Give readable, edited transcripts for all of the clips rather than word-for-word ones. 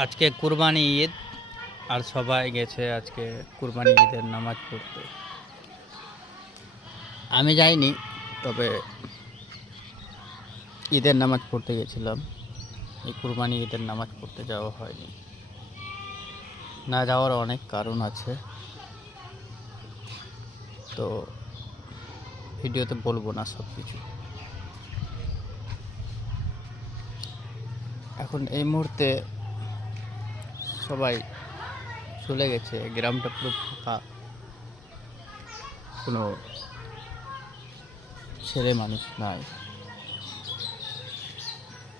আজকে কুরবানি ঈদ, আর সবাই গেছে আজকে কুরবানি ঈদের নামাজ পড়তে। আমি যাইনি, তবে ঈদের নামাজ পড়তে গেছিলাম। এই কুরবানি ঈদের নামাজ পড়তে যাওয়া হয়নি। না যাওয়ার অনেক কারণ আছে, তো ভিডিওতে বলবো না সব কিছু। এখন এই মুহূর্তে সবাই চলে গেছে, গ্রামটা পুরো ফাঁকা, কোনো ছেলে মানুষ নাই।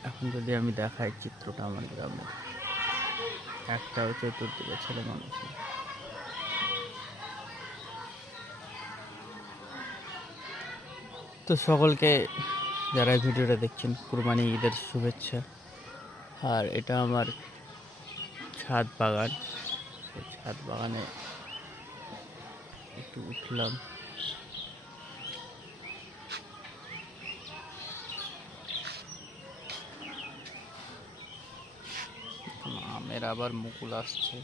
এখন যদি আমি দেখাই চিত্রটা আমার গ্রামের, একটাও চতুর্দিকে ছেলে মানুষ নেই। তো সকলকে যারা এই ভিডিওটা দেখছেন কুরবানি ঈদের শুভেচ্ছা। আর এটা আমার ছাদ বাগান, ছাদ বাগানে একটু উঠলাম। এখন আমের আবার মুকুল আসছে।